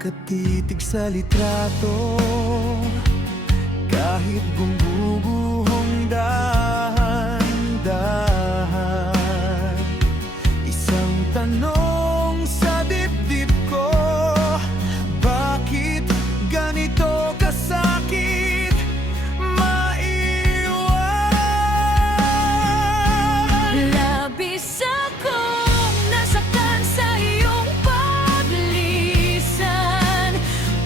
Nakatitig sa litrato, kahit bumubuhong dahan-dahan. Isang tanong sa dibdib ko, bakit ganito kasakit maiwan? Labis akong nasaktan sa iyong paglisan.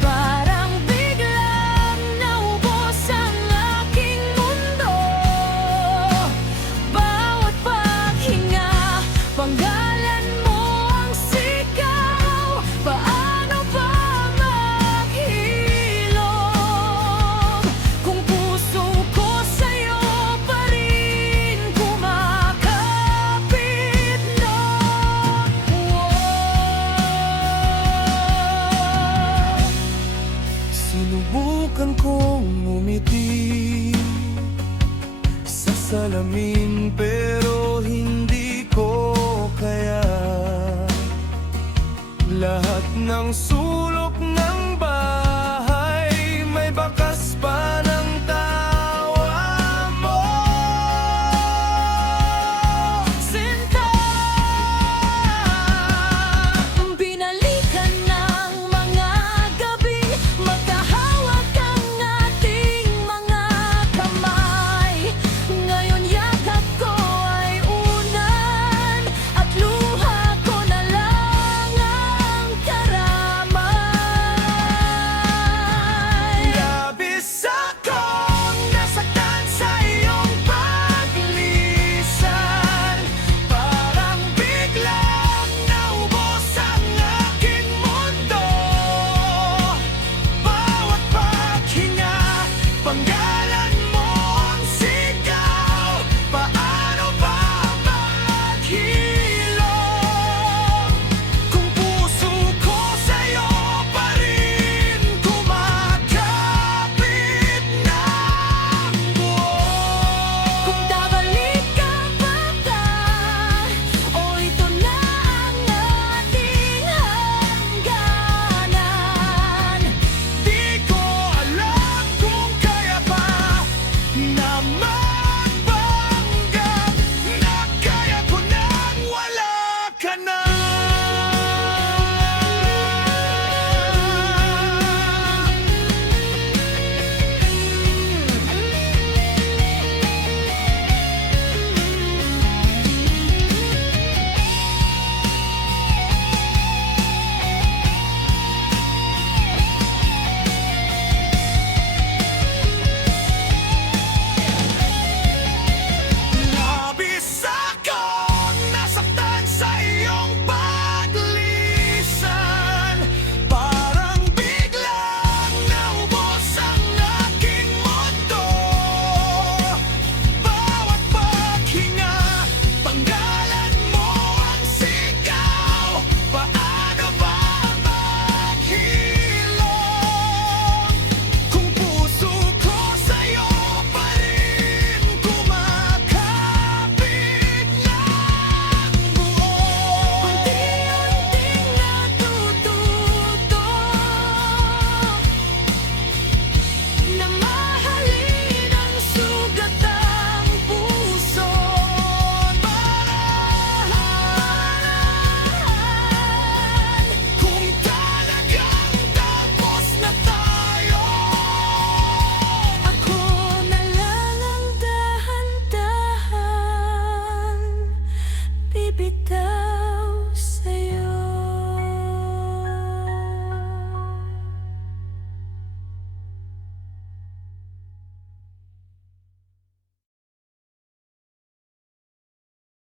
Parang biglang naubos ang aking mundo. Bawat paghinga, panggalan mo ang sigaw. Paano ba maghilom kung puso ko sa'yo pa rin kumakapit na? Sinubukan kong umiti sa salamin, pero hindi ko kaya. Lahat ng sulok ng bahay may bakas pa ng tawa mo. Sinta, binalikan ng mga gabing magkahawak ang ating mga kamay. Ngayon yakap ko ay unan, at luha ko na lang ang karamay. Labis akong nasaktan sa iyong paglisan. Parang biglang naubos ang aking mundo. Bawat paghinga, panggalan mo ang sigaw. Paano ba maghilom kung puso ko sa'yo pa rin kumakapit ng buo? Kung babalik ka pa ba, o ito na ang ating hangganan? Di ko alam kung kaya pa na magpanggap na kaya ko nang wala ka na.